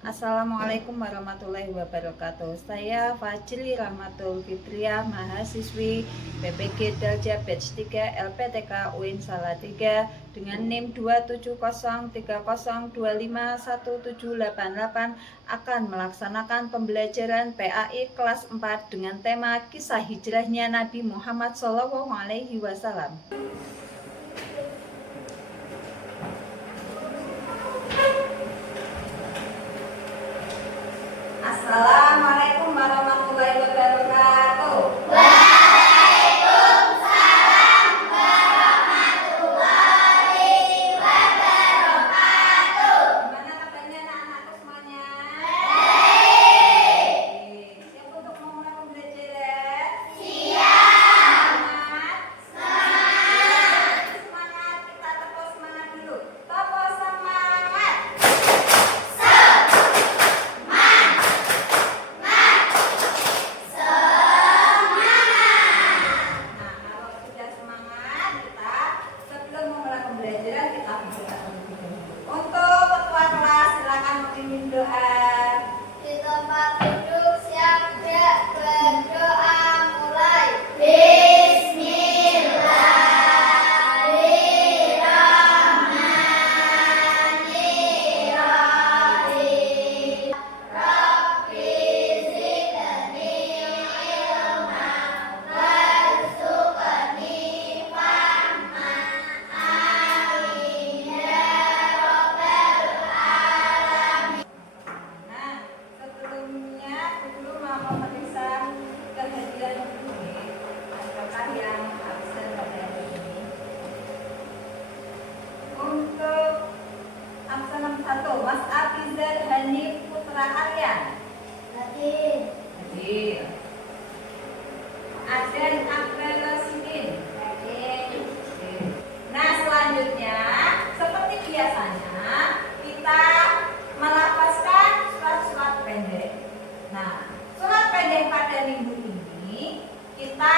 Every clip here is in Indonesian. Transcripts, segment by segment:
Assalamualaikum warahmatullahi wabarakatuh. Saya Fajri Rahmatul Fitriah, mahasiswi PPG Dalja Batch 3 LPTK UIN Salatiga dengan NIM 27030251788 akan melaksanakan pembelajaran PAI kelas 4 dengan tema kisah hijrahnya Nabi Muhammad SAW. Assalamualaikum warahmatullahi wabarakatuh. Waalaikumsalam warahmatullahi wabarakatuh. Gimana kabarnya anak-anakku semuanya? Baik. Siap untuk memulai pembelajaran? Siap. Semangat. Semangat, kita tepuk semangat dulu. Tepuk semangat. Nah, kalau sudah semangat, kita sebelum memulai pembelajaran kita berdoa terlebih dahulu. Untuk ketua kelas silakan memimpin doa. Di tempat duduk siap gerak, berdoa mulai. Bismillahirrahmanirrahim. Rabbi zidni ilman warzuqni fahman. Amin ya rabbal alamin. Nah, sebelumnya guru mau memeriksa kehadiran guru nih. Apakah yang absen pada hari ini? Untuk absen nomor 1, Mas Abizar Hanif Putra Aryan. Hadir. Hadir. Aden Akbar Rasidin. Hadir. Nah, selanjutnya seperti biasanya kita melafazkan surat-surat pendek. Nah, surat pendek pada minggu ini kita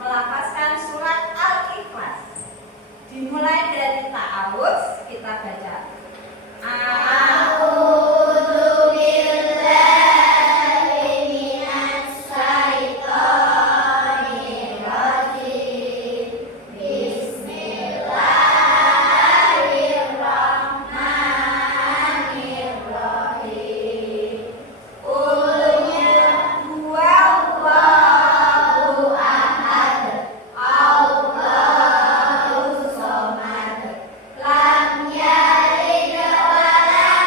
melafazkan surat Al-Ikhlas. Dimulai dari ta'awudz, kita baca A'udzu billahi minas syaitonir rajim. Bismillahirrahmanirrahim. Qul huwallahu ahad. Allahus samad. Lam yalid wa lam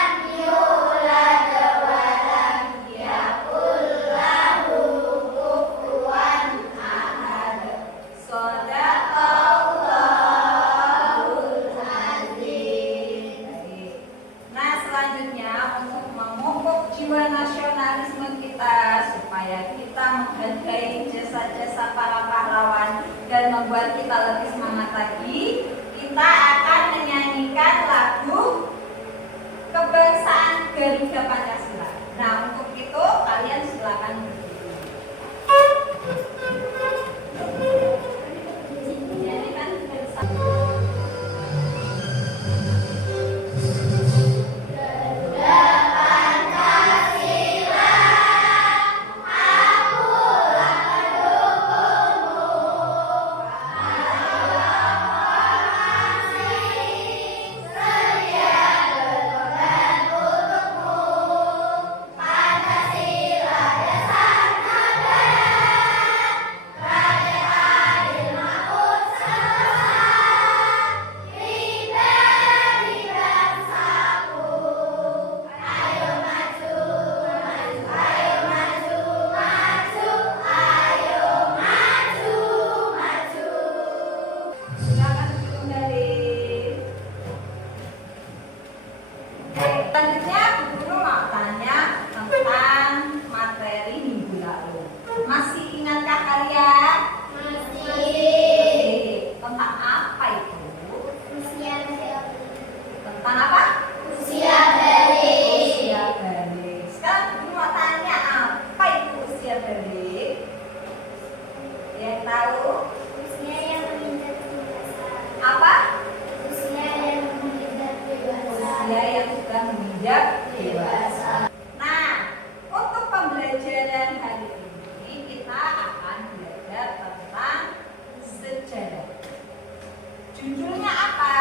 Judulnya apa?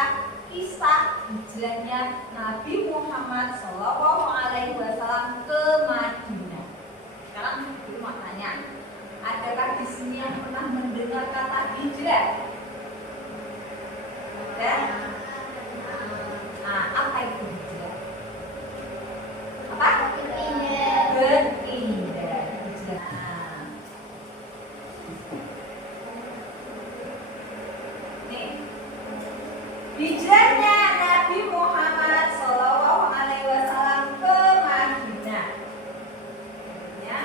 Kisah hijrahnya Nabi Muhammad Shallallahu Alaihi Wasallam ke Madinah. Sekarang ibu mau tanya, adakah di sini yang pernah mendengar kata hijrah? Ada? Nah, apa itu hijrah? Apa? Berpindah. Berpindah. Hijrah. Nih, hijrahnya Nabi Muhammad Shallallahu Alaihi Wasallam ke Madinah. Ya.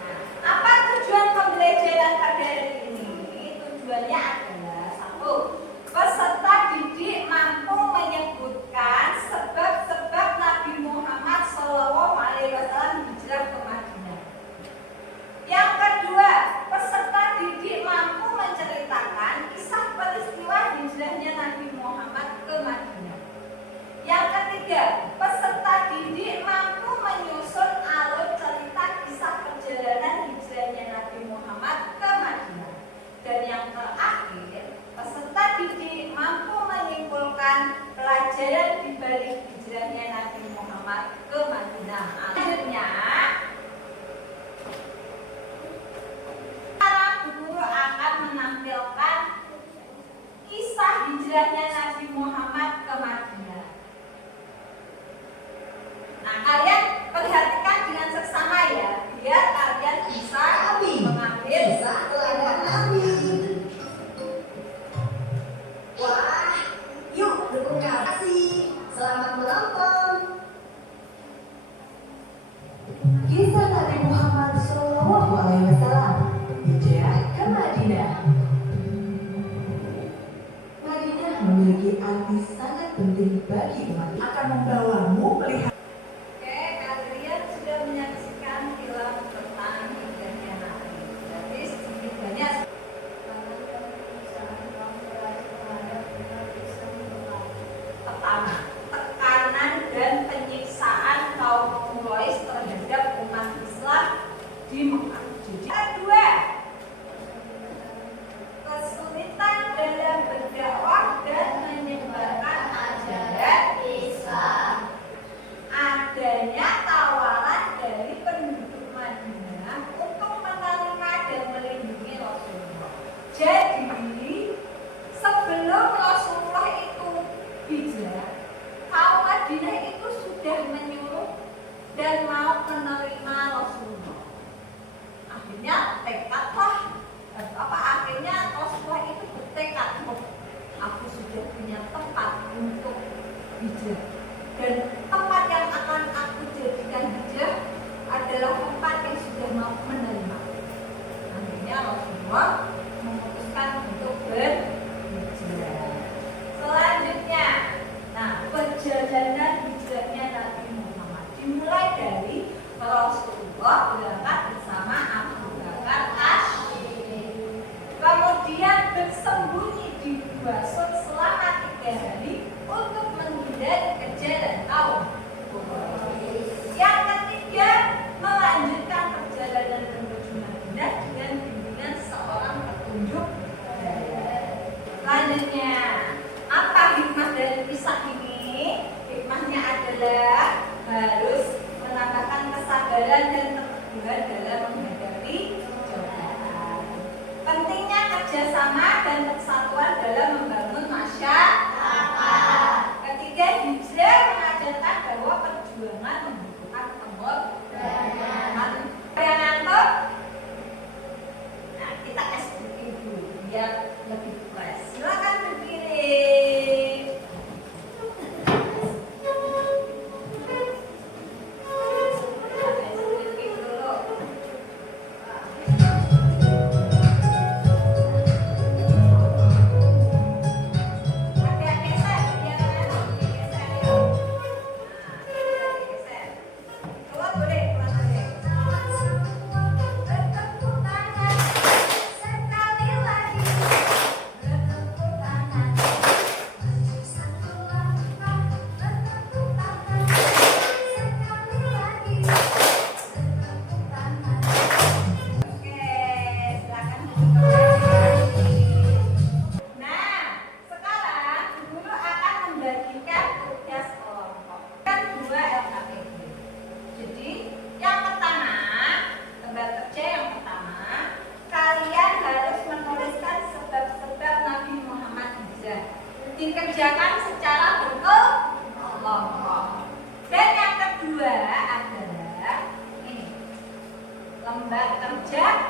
Nah, apa tujuan pembelajaran pada hari ini? Tujuannya adalah satu, peserta didik mampu menyebutkan sebab-sebab Nabi Muhammad Shallallahu Alaihi Wasallam hijrah ke Madinah. Yang kedua, peserta didik mampu menceritakan kisah peristiwa hijrahnya Nabi Muhammad ke Madinah. Yang ketiga, peserta didik mampu menyusun alur cerita kisah perjalanan hijrahnya Nabi Muhammad ke Madinah. Dan yang terakhir, peserta didik mampu menyimpulkan pelajaran di balik hijrahnya Nabi Muhammad ke Madinah. Akhirnya, guru akan menampilkan kisah hijrahnya Nabi Muhammad ke Madinah. Nah, kalian perhatikan dengan seksama ya, biar kalian bisa mengambil teladan Nabi. Wah, yuk dukung kami. Selamat menonton. Kisah Nabi Muhammad Shallallahu Alaihi Wasallam hijrah ke Madinah. Madinah memiliki arti sangat penting bagi umat. Akan membawamu melihat. Oke, kalian sudah menyaksikan film tentang hijrahnya Nabi. Berarti sedikit banyak. Pertama, tekanan dan penyiksaan kaum Quraisy terhadap umat Islam di Mekah. Kedua, kesulitan dalam berdakwah dan menyebarkan ajaran Islam. adanya tawaran dari penduduk Madinah untuk menerima dan melindungi Rasulullah. Jadi, sebelum Rasulullah itu hijrah, kaum Madinah itu sudah menyuruh dan mau menerima Rasulullah. Akhirnya akhirnya Rasulullah itu bertekad, aku sudah punya tempat untuk hijrah. Dan tempat yang akan aku jadikan hijrah adalah tempat yang sudah mau menerima. Akhirnya Rasulullah memutuskan untuk berhijrah. Selanjutnya, nah, perjalanan hijrahnya Nabi Muhammad dimulai dari Rasulullah berangkat bersama Abu Bakar As-Siddiq. Kemudian bersembunyi di gua selama 3 hari untuk menghindari kejaran kaum Quraisy. Yang ketiga, melanjutkan perjalanan menuju Madinah dengan bimbingan seorang petunjuk hidayah. Selanjutnya, apa hikmah dari kisah ini? Hikmahnya adalah harus menambahkan kesabaran dan keteguhan dalam menghadapi cobaan. Pentingnya kerjasama dan persatuan dalam membangun masyarakat. Ketiga, hijrah mengajarkan bahwa perjuangan membutuhkan pengorbanan. Yang ngantuk? Nah, kita tes dulu biar lebih fresh. Silakan berdiri. Sekali lagi dikerjakan secara berkelompok. Dan yang kedua adalah ini, lembar kerja